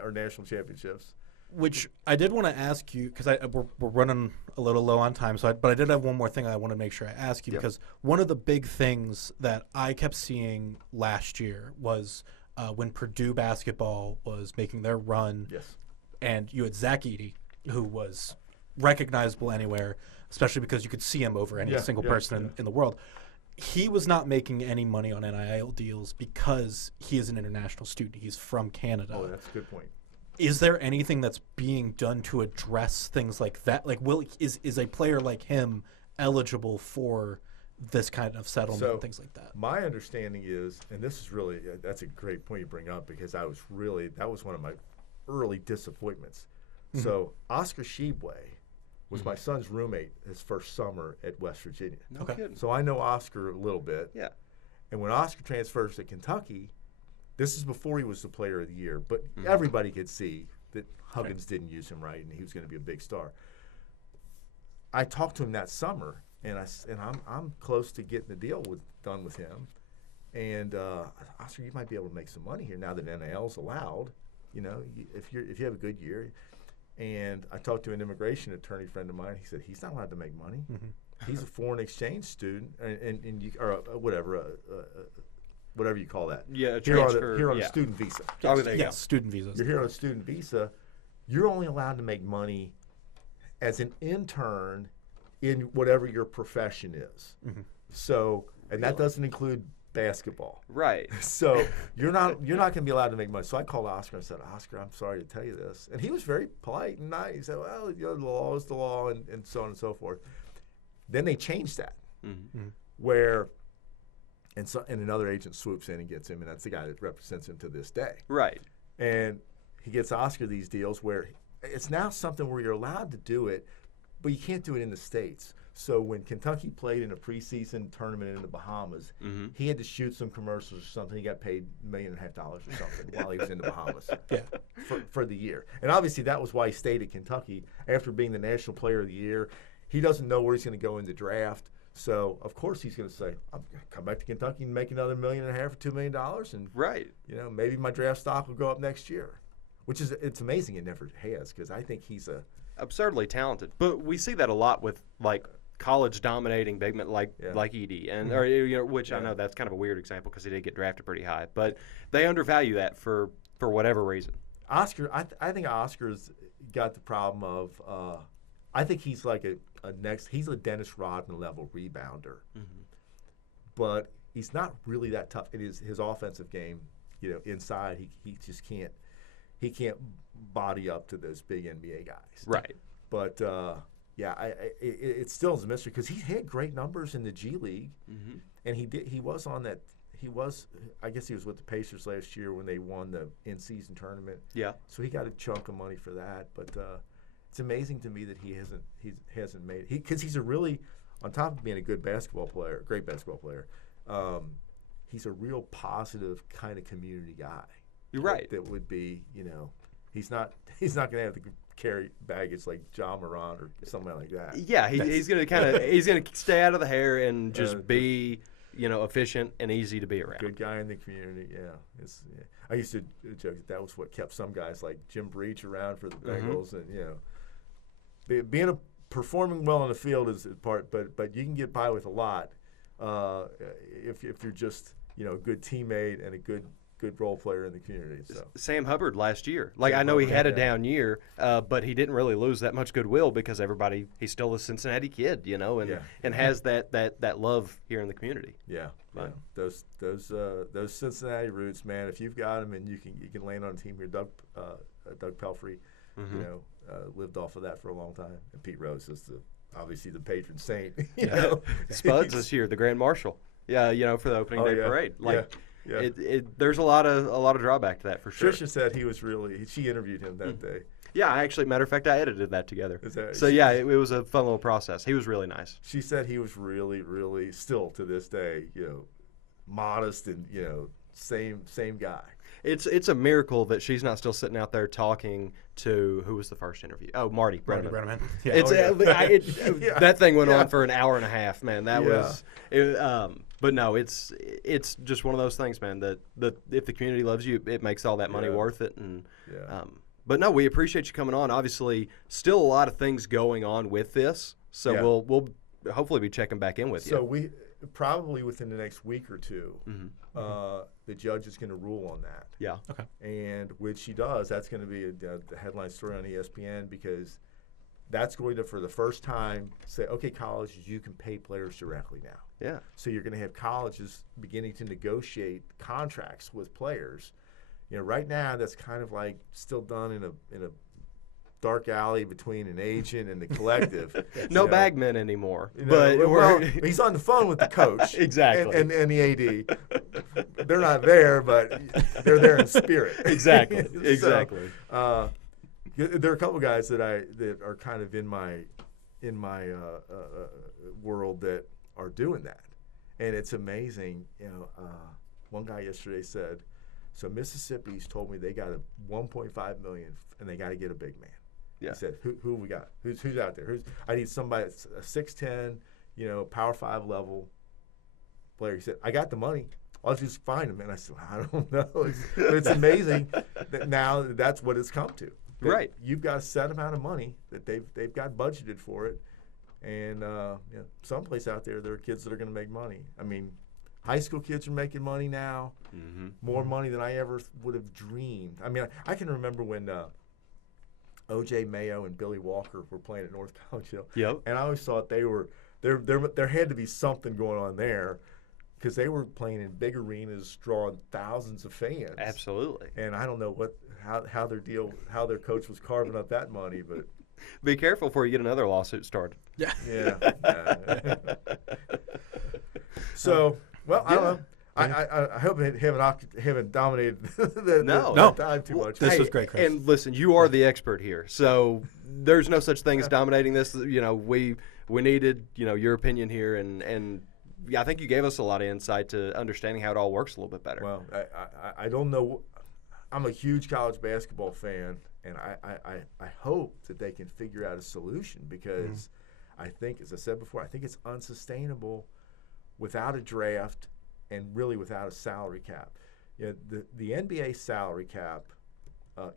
our national championships. Which I did want to ask you, because we're running a little low on time. But I did have one more thing I want to make sure I ask you, because one of the big things that I kept seeing last year was when Purdue basketball was making their run. Yes. And you had Zach Edey, who was recognizable anywhere, especially because you could see him over any single person in the world. He was not making any money on NIL deals because he is an international student. He's from Canada. Oh, that's a good point. Is there anything that's being done to address things like that? Like, is a player like him eligible for this kind of settlement and things like that? My understanding is, and this is really, that's a great point you bring up, because that was one of my early disappointments. Mm-hmm. So Oscar Shibwe was my son's roommate his first summer at West Virginia. No kidding. So I know Oscar a little bit. Yeah. And when Oscar transfers to Kentucky, this is before he was the player of the year, but everybody could see that Huggins didn't use him right, and he was going to be a big star. I talked to him that summer, and I'm close to getting the deal done with him. And Oscar, you might be able to make some money here now that NIL's allowed. If you have a good year. And I talked to an immigration attorney friend of mine. He said he's not allowed to make money. Mm-hmm. He's a foreign exchange student, or whatever you call that. Yeah, you're on a student visa. Student visas. You're here on a student visa. You're only allowed to make money as an intern in whatever your profession is. Mm-hmm. So, and that doesn't include basketball. Right. So you're not going to be allowed to make money. So I called Oscar and said, Oscar, I'm sorry to tell you this. And he was very polite and nice. He said, well, the law is the law, and so on and so forth. Then they changed that, where and another agent swoops in and gets him, and that's the guy that represents him to this day. Right. And he gets Oscar these deals where it's now something where you're allowed to do it, but you can't do it in the States. So when Kentucky played in a preseason tournament in the Bahamas, he had to shoot some commercials or something. He got paid $1.5 million or something while he was in the Bahamas for the year. And obviously that was why he stayed at Kentucky after being the National Player of the Year. He doesn't know where he's going to go in the draft. So, of course, he's going to say, I'm going to come back to Kentucky and make another $1.5 million or $2 million. And, maybe my draft stock will go up next year, which is, it's amazing it never has, because I think he's absurdly talented. But we see that a lot with, like, college dominating big men like Edey, and which I know that's kind of a weird example because he did get drafted pretty high, but they undervalue that for whatever reason. Oscar, I think Oscar's got the problem of I think he's like he's a Dennis Rodman level rebounder, but he's not really that tough. It is his offensive game, inside he just can't body up to those big NBA guys. Right. But it still is a mystery because he had great numbers in the G League, and he was I guess he was with the Pacers last year when they won the in-season tournament. Yeah. So he got a chunk of money for that, but it's amazing to me that he hasn't made it. Because he's a really, on top of being a great basketball player, he's a real positive kind of community guy. You're right. That would be, he's not going to have to carry baggage like John Moran or something like that. Yeah, he's going to stay out of the hair and just be efficient and easy to be around. Good guy in the community. Yeah. I used to joke that was what kept some guys like Jim Breach around for the Bengals, and performing well on the field is part, but you can get by with a lot if you're just a good teammate and a good role player in the community. So Sam Hubbard last year, I know he had a down year, but he didn't really lose that much goodwill because he's still a Cincinnati kid, and has that love here in the community. Yeah, those Cincinnati roots, man. If you've got them and you can land on a team here, Doug Pelfrey, lived off of that for a long time, and Pete Rose is obviously the patron saint. Spuds this year, the Grand Marshal. Yeah, for the opening day parade. Yeah. There's a lot of drawback to that for sure. Trisha said he was she interviewed him that day. Yeah, actually, matter of fact, I edited that together. It was a fun little process. He was really nice. She said he was really, really, still to this day, modest and same guy. It's a miracle that she's not still sitting out there talking to who was the first interview? Oh, Marty Brenneman. Yeah. That thing went on for an hour and a half, man. That was. But no, it's just one of those things, man. That if the community loves you, it makes all that money worth it. And but no, we appreciate you coming on. Obviously, still a lot of things going on with this, so we'll hopefully be checking back in with you. So we probably within the next week or two, the judge is going to rule on that. Yeah. Okay. And when she does, that's going to be the headline story on ESPN, because that's going to, for the first time, say, okay, colleges, you can pay players directly now. Yeah. So you're going to have colleges beginning to negotiate contracts with players. Right now that's kind of like still done in a dark alley between an agent and the collective. No bagmen anymore. He's on the phone with the coach. Exactly. And the AD. They're not there, but they're there in spirit. Exactly. So, there are a couple guys that are kind of in my world that are doing that, and it's amazing. One guy yesterday said, "So Mississippi's told me they got a $1.5 million, and they got to get a big man." Yeah. He said, "Who we got? Who's out there? I need somebody that's a 6'10", Power 5 level player." He said, "I got the money. I'll just find him." And I said, "I don't know." It's amazing that now that's what it's come to. Right. You've got a set amount of money that they've got budgeted for it, and someplace out there are kids that are going to make money. I mean, high school kids are making money now, more money than I ever would have dreamed. I mean, I can remember when O.J. Mayo and Billy Walker were playing at North College Hill, and I always thought there had to be something going on there, because they were playing in big arenas, drawing thousands of fans. Absolutely. And I don't know how their coach was carving up that money, but be careful before you get another lawsuit started. Yeah. Yeah. So, well, I don't know. I hope I haven't dominated the time too much. This was great, Chris. And listen, you are the expert here, so there's no such thing as dominating this. You know, we needed, you know, your opinion here, and yeah, I think you gave us a lot of insight to understanding how it all works a little bit better. Well, I don't know. I'm a huge college basketball fan, and I hope that they can figure out a solution, because I think, as I said before, I think it's unsustainable without a draft and really without a salary cap. You know, the NBA salary cap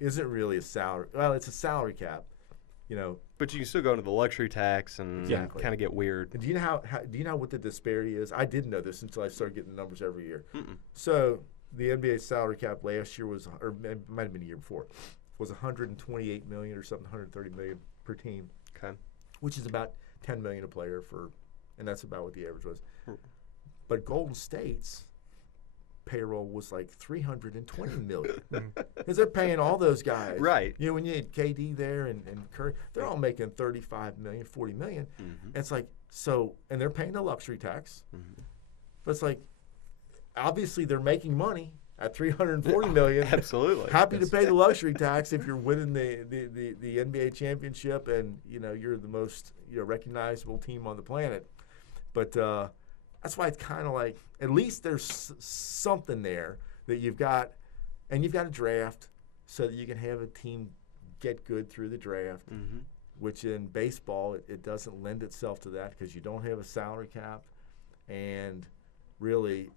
isn't really a salary. Well, it's a salary cap, you know. But you can still go into the luxury tax and kind of get weird. And do you know what the disparity is? I didn't know this until I started getting the numbers every year. Mm-mm. So the NBA salary cap last year was, or it might have been the year before, was 128 million or something, 130 million per team. Okay. Which is about 10 million a player and that's about what the average was. But Golden State's payroll was like 320 million, because they're paying all those guys. Right. You know, when you had KD there and Curry, they're all making 35 million, 40 million. And it's like, so, and they're paying the luxury tax. But it's like, obviously they're making money at 340 million. Absolutely. Happy to pay the luxury tax if you're winning the NBA championship and, you know, you're the most, you know, recognizable team on the planet. But that's why it's kind of like, at least there's something there that you've got, and you've got a draft so that you can have a team get good through the draft, which in baseball, it doesn't lend itself to that because you don't have a salary cap, and really,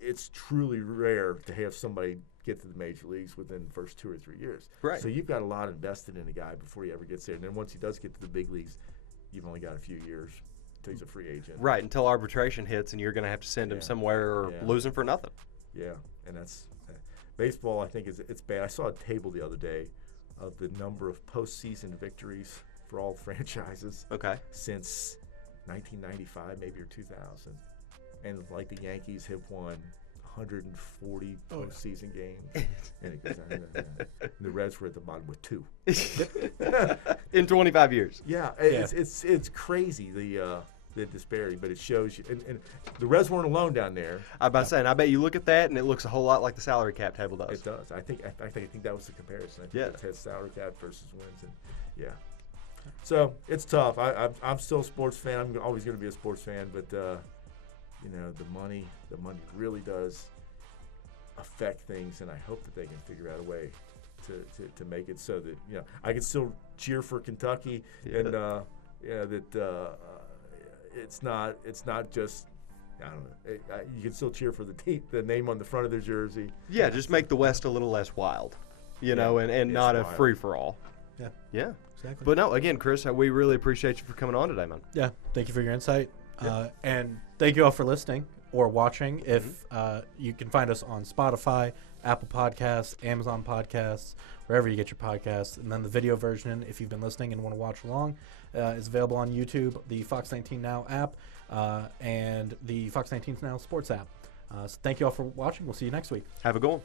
it's truly rare to have somebody get to the major leagues within the first 2 or 3 years. Right. So you've got a lot invested in a guy before he ever gets there, and then once he does get to the big leagues, you've only got a few years until he's a free agent. Right, until arbitration hits and you're going to have to send him somewhere or lose him for nothing. Yeah, and that's baseball. I think it's bad. I saw a table the other day of the number of postseason victories for all franchises. Okay. Since 1995, maybe, or 2000, and like the Yankees have won 140 postseason games, and the Reds were at the bottom with 2 in 25 years. Yeah, it's crazy, the disparity, but it shows you. And the Reds weren't alone down there. I was about to say, and I bet you look at that and it looks a whole lot like the salary cap table does. It does. I think that was the comparison. I think it has salary cap versus wins, and so it's tough. I'm still a sports fan. I'm always going to be a sports fan, but you know, the money really does affect things, and I hope that they can figure out a way to make it so that, you know, I can still cheer for Kentucky, and that it's not just, I don't know, you can still cheer for the name on the front of their jersey. Yeah, just make the West a little less wild, you know, and not a free for all. Yeah. Exactly. But no, again, Chris, we really appreciate you for coming on today, man. Yeah, thank you for your insight. And thank you all for listening or watching. If you can find us on Spotify, Apple Podcasts, Amazon Podcasts, wherever you get your podcasts. And then the video version, if you've been listening and want to watch along, is available on YouTube, the FOX19 NOW app, and the FOX19 NOW Sports app. So thank you all for watching. We'll see you next week. Have a good one.